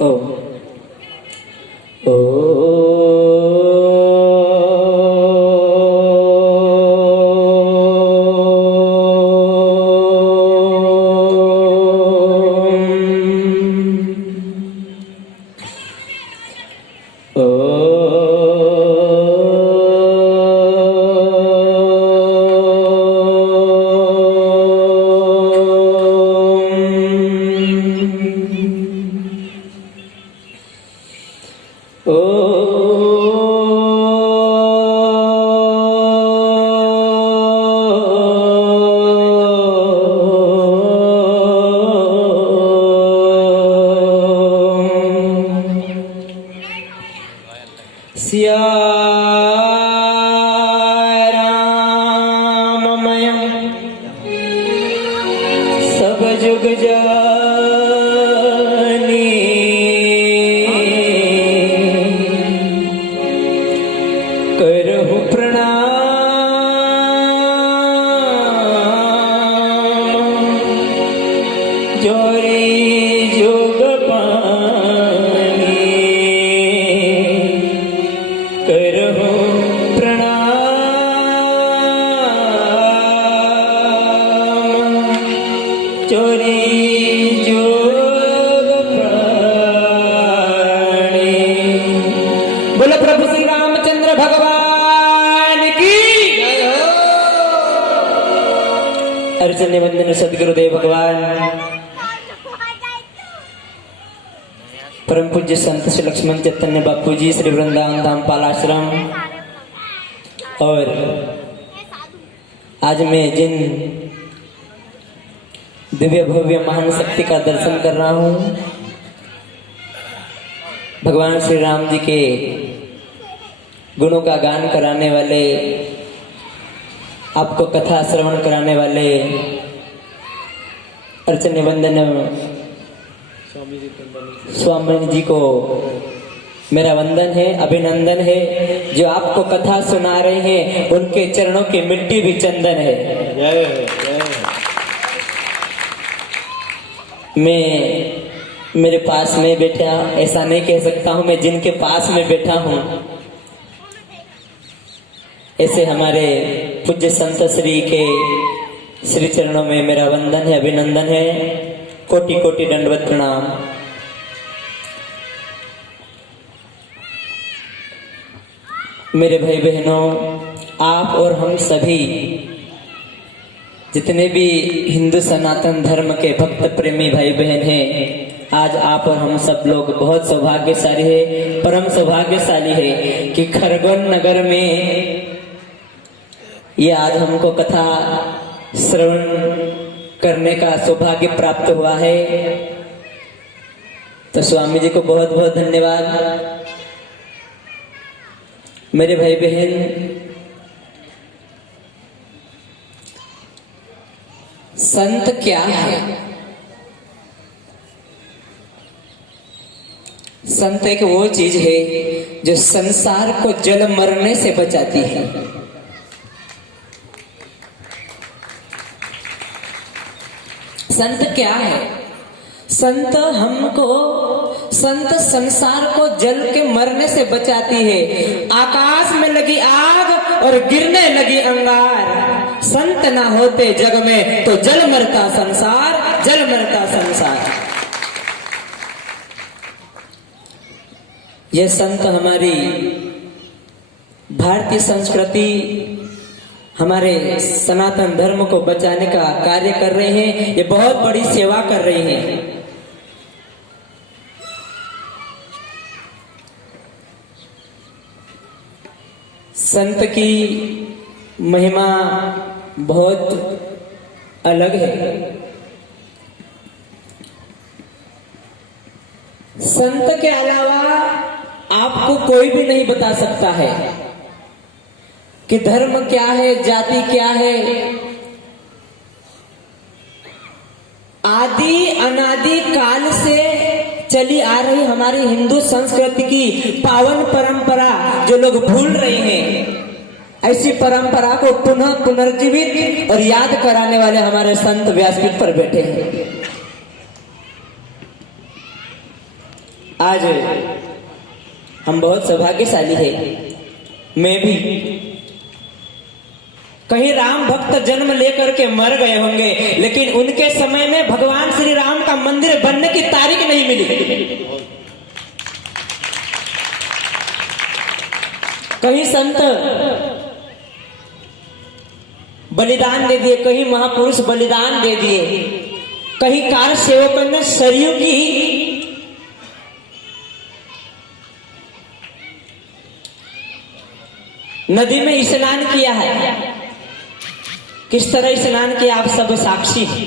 ओ ओ सिया राममय सब जुग जानी करहु प्रणाम जोरी जोग पानी करहु प्रणाम चोरी जोग प्राणी। बोलो प्रभु श्री रामचंद्र भगवान की जय हो। अर्चन वंदन सदगुरुदेव भगवान परम पूज्य संत श्री लक्ष्मण चैतन्य बापू जी श्री वृंदावन धाम पालाश्रम और आज मैं जिन दिव्य भव्य महान शक्ति का दर्शन कर रहा हूँ, भगवान श्री राम जी के गुणों का गान कराने वाले, आपको कथा श्रवण कराने वाले अर्चन वंदन स्वामी जी को मेरा वंदन है, अभिनंदन है। जो आपको कथा सुना रहे हैं उनके चरणों की मिट्टी भी चंदन है। मैं मेरे पास में बैठा ऐसा नहीं कह सकता हूं, मैं जिनके पास में बैठा हूं ऐसे हमारे पूज्य संत श्री के श्री चरणों में मेरा वंदन है, अभिनंदन है, कोटि कोटि दंडवत प्रणाम। मेरे भाई बहनों, आप और हम सभी जितने भी हिंदू सनातन धर्म के भक्त प्रेमी भाई बहन हैं, आज आप और हम सब लोग बहुत सौभाग्यशाली है, परम सौभाग्यशाली है कि खरगोन नगर में ये आज हमको कथा श्रवण करने का सौभाग्य प्राप्त हुआ है। तो स्वामी जी को बहुत बहुत धन्यवाद। मेरे भाई बहन, संत क्या है? संत एक वो चीज है जो संसार को जल मरने से बचाती है। संत क्या है? संत हमको, संत संसार को जल के मरने से बचाती है। आकाश में लगी आग और गिरने लगी अंगार, संत ना होते जग में तो जल मरता संसार, जल मरता संसार। ये संत हमारी भारतीय संस्कृति, हमारे सनातन धर्म को बचाने का कार्य कर रहे हैं। ये बहुत बड़ी सेवा कर रहे हैं। संत की महिमा बहुत अलग है। संत के अलावा आपको कोई भी नहीं बता सकता है कि धर्म क्या है, जाति क्या है। आदि अनादि काल से चली आ रही हमारी हिंदू संस्कृति की पावन परंपरा जो लोग भूल रहे हैं, ऐसी परंपरा को पुनः पुनर्जीवित और याद कराने वाले हमारे संत व्यासपीठ पर बैठे हैं। आज हम बहुत सौभाग्यशाली है। मैं भी कहीं राम भक्त जन्म लेकर के मर गए होंगे, लेकिन उनके समय में भगवान श्री राम का मंदिर बनने की तारीख नहीं मिली। कहीं संत बलिदान दे दिए, कहीं महापुरुष बलिदान दे दिए, कहीं कार सेवकों ने सरयू की नदी में स्नान किया है। किस तरह स्नान किया आप सब साक्षी हैं।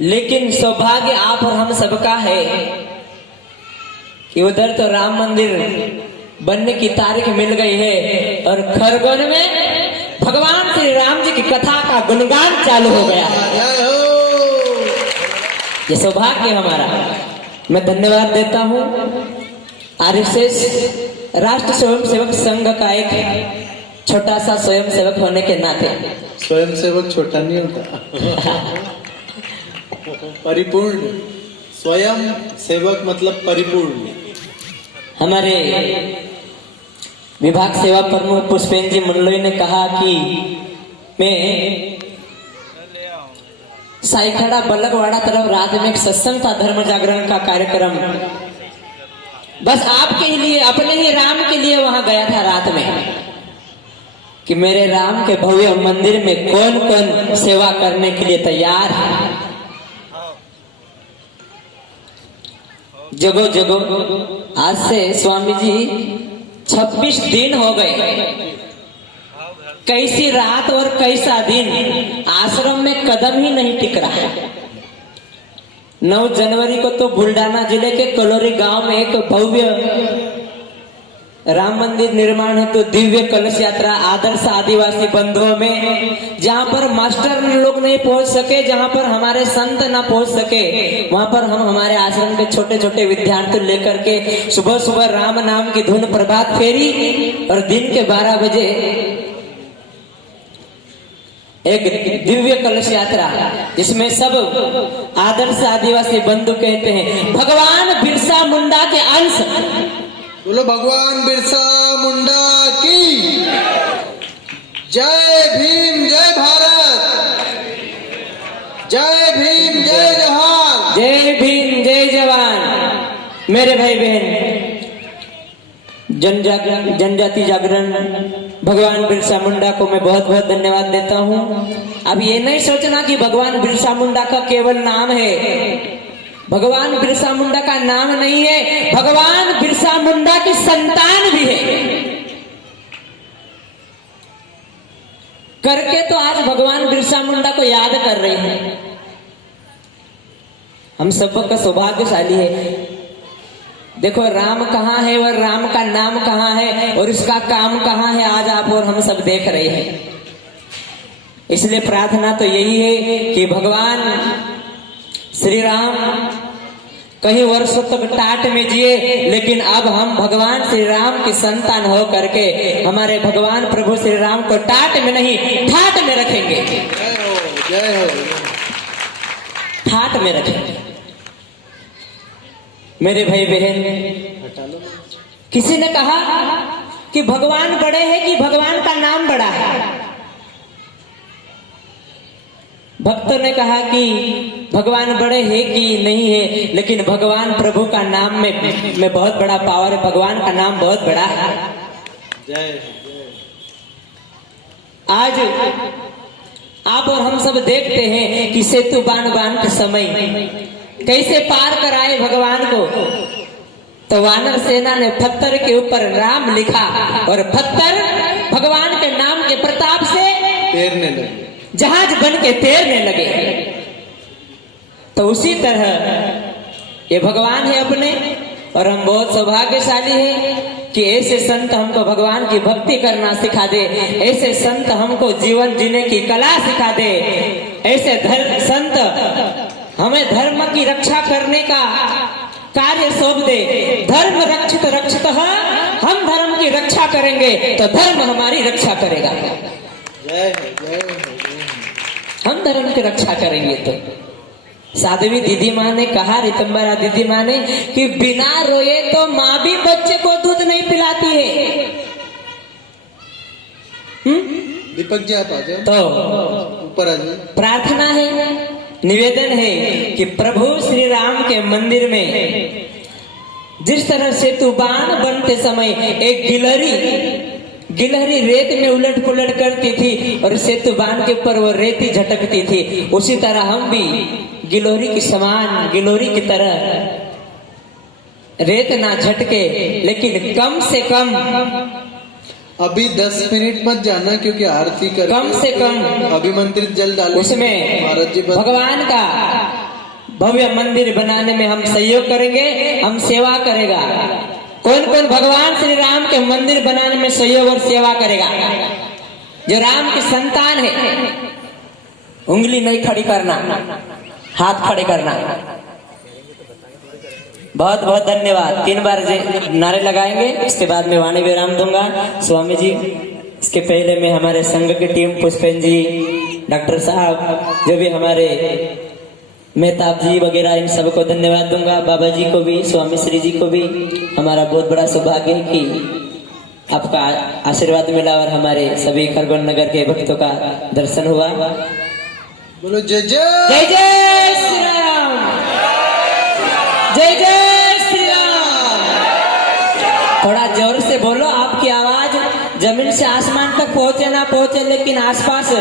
लेकिन सौभाग्य आप और हम सबका है कि उधर तो राम मंदिर बनने की तारीख मिल गई है और खरगोन में भगवान श्री राम जी की कथा का गुणगान चालू हो गया। ये सौभाग्य हमारा। मैं धन्यवाद देता हूँ आरएसएस राष्ट्र स्वयं सेवक संघ का एक छोटा सा स्वयं सेवक होने के नाते। स्वयं सेवक छोटा नहीं होता, परिपूर्ण स्वयं सेवक मतलब परिपूर्ण। हमारे विभाग सेवा प्रमुख पुष्पेंद्र जी मंडलोई ने कहा कि मैं साईखड़ा बल्लभवाड़ा तरफ रात में एक सत्संग था, धर्म जागरण का कार्यक्रम, बस आपके लिए अपने ही राम के लिए वहां गया था रात में कि मेरे राम के भव्य मंदिर में कौन कौन सेवा करने के लिए तैयार है। जगो जगो आज से स्वामी जी 26 दिन हो गए, कैसी रात और कैसा दिन, आश्रम में कदम ही नहीं टिक रहा। 9 जनवरी को तो बुल्डाना जिले के कलोरी गांव में एक भव्य राम मंदिर निर्माण है, तो दिव्य कलश यात्रा आदर्श आदिवासी बंधुओं में, जहां पर मास्टर लोग नहीं पहुंच सके, जहां पर हमारे संत ना पहुंच सके, वहां पर हम हमारे आश्रम के छोटे छोटे विद्यार्थी लेकर के सुबह सुबह राम नाम की धुन प्रभात फेरी और दिन के 12 बजे एक दिव्य कलश यात्रा, जिसमें सब आदर्श आदिवासी बंधु कहते हैं भगवान बिरसा मुंडा के अंश। बोलो भगवान बिरसा मुंडा की जय भीम, जय भारत, जय भीम, जय जवान, जय भीम जय जवान। मेरे भाई बहन, जनजाति जागरण भगवान बिरसा मुंडा को मैं बहुत बहुत धन्यवाद देता हूँ। अब ये नहीं सोचना कि भगवान बिरसा मुंडा का केवल नाम है, भगवान बिरसा मुंडा का नाम नहीं है, भगवान बिरसा मुंडा की संतान भी है। करके तो आज भगवान बिरसा मुंडा को याद कर रहे हैं। हम सबका सौभाग्यशाली है। देखो राम कहाँ है और राम का नाम कहाँ है और इसका काम कहाँ है, आज आप और हम सब देख रहे हैं। इसलिए प्रार्थना तो यही है कि भगवान श्री राम कई वर्षों तक टाट में जिए, लेकिन अब हम भगवान श्री राम की संतान हो करके हमारे भगवान प्रभु श्री राम को टाट में नहीं ठाट में रखेंगे। जय हो, ठाट में रखेंगे। मेरे भाई बहन, किसी ने कहा कि भगवान बड़े हैं कि भगवान का नाम बड़ा है। भक्तों ने कहा कि भगवान बड़े हैं कि नहीं है, लेकिन भगवान प्रभु का नाम में बहुत बड़ा पावर है, भगवान का नाम बहुत बड़ा है। जय। आज आप और हम सब देखते हैं कि सेतु बान के समय कैसे पार कराए भगवान को। तो वानर सेना ने पत्थर के ऊपर राम लिखा और पत्थर भगवान के नाम के प्रताप से तैरने लगे, जहाज बन के तैरने लगे। तो उसी तरह ये भगवान है अपने, और हम बहुत सौभाग्यशाली हैं कि ऐसे संत हमको भगवान की भक्ति करना सिखा दे, ऐसे संत हमको जीवन जीने की कला सिखा दे, ऐसे संत हमें धर्म की रक्षा करने का कार्य सौंप दे। धर्म रक्षित रक्षित हम धर्म की रक्षा करेंगे तो धर्म हमारी रक्षा करेगा। जय हो, जय हो, जय हो। हम धर्म की रक्षा करेंगे तो साध्वी दीदी माँ ने कहा, रितंबरा दीदी माँ ने, कि बिना रोए तो माँ भी बच्चे को दूध नहीं पिलाती है। दीपक जी आप आ जाओ, तो ऊपर आ जाओ। प्रार्थना है, निवेदन है कि प्रभु श्री राम के मंदिर में जिस तरह सेतु बांध बनते समय एक गिलहरी रेत में उलट पुलट करती थी और सेतु बांध के ऊपर वो रेती झटकती थी, उसी तरह हम भी गिलोरी के समान, गिलोरी की तरह रेत ना झटके, लेकिन कम से कम अभी 10 मिनट मत जाना, क्योंकि आरती कर कम से कम अभिमंत्रित जल डालो उसमें महाराज जी। भगवान का भव्य मंदिर बनाने में हम सहयोग करेंगे, हम सेवा करेगा। कौन कौन भगवान श्री राम के मंदिर बनाने में सहयोग और सेवा करेगा? जो राम की संतान है, उंगली नहीं खड़ी करना, हाथ खड़े करना। बहुत बहुत धन्यवाद। 3 बार नारे लगाएंगे, इसके बाद में वाणी विराम दूंगा। स्वामी जी, इसके पहले में हमारे संघ की टीम, पुष्पेन जी, डॉक्टर साहब, जो भी हमारे मेहताब जी वगैरह, इन सबको धन्यवाद दूंगा। बाबा जी को भी, स्वामी श्री जी को भी। हमारा बहुत बड़ा सौभाग्य है कि आपका आशीर्वाद मिला और हमारे सभी खरगोन नगर के भक्तों का दर्शन हुआ। बोलो जय जय जय जय श्री राम, जय जय श्री राम। थोड़ा जोर से बोलो, आपकी आवाज जमीन से आसमान तक पहुंचे ना पहुंचे, लेकिन आसपास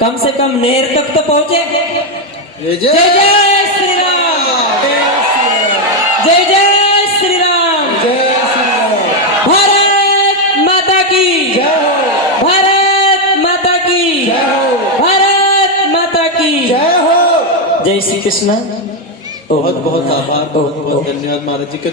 कम से कम नहर तक तो पहुंचे। जय जय जय श्री राम, जय जय श्री राम, भारत माता की, भारत माता की, भारत माता की जय हो। जय श्री कृष्ण। बहुत बहुत आभार, बहुत बहुत धन्यवाद महाराज जी का।